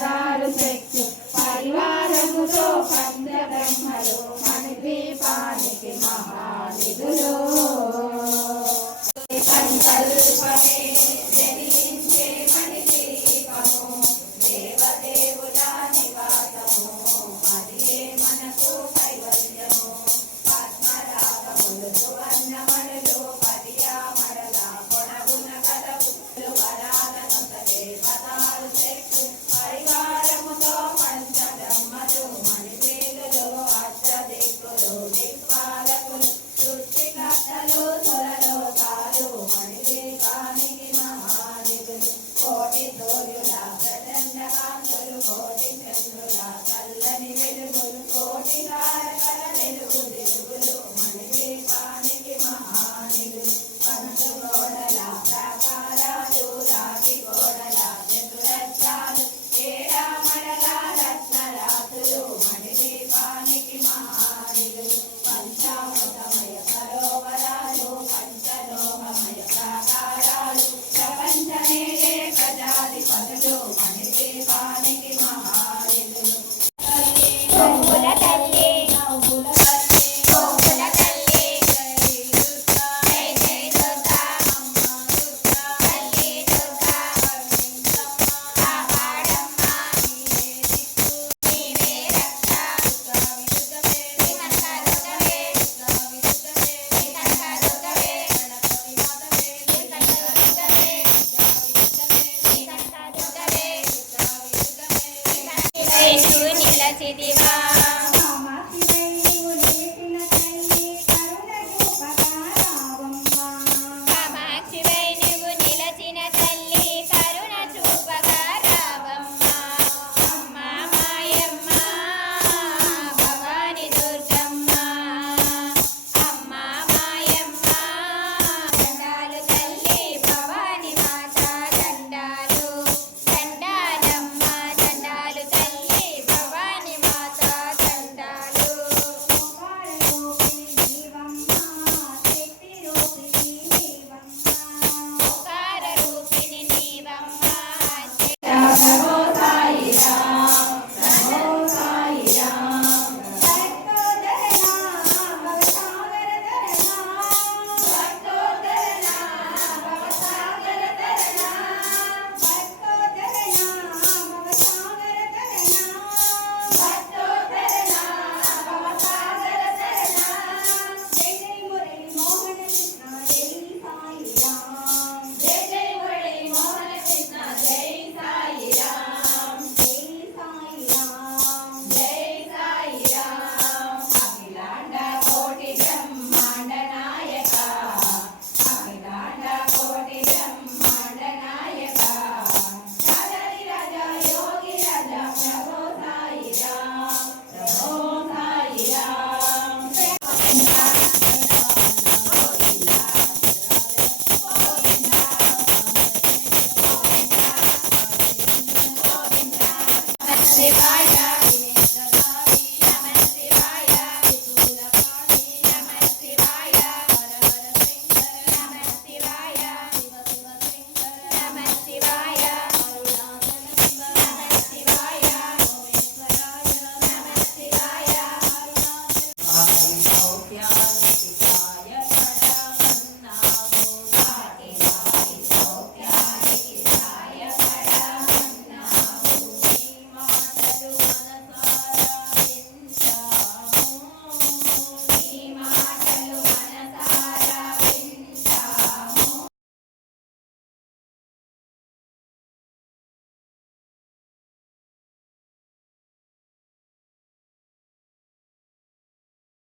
casa.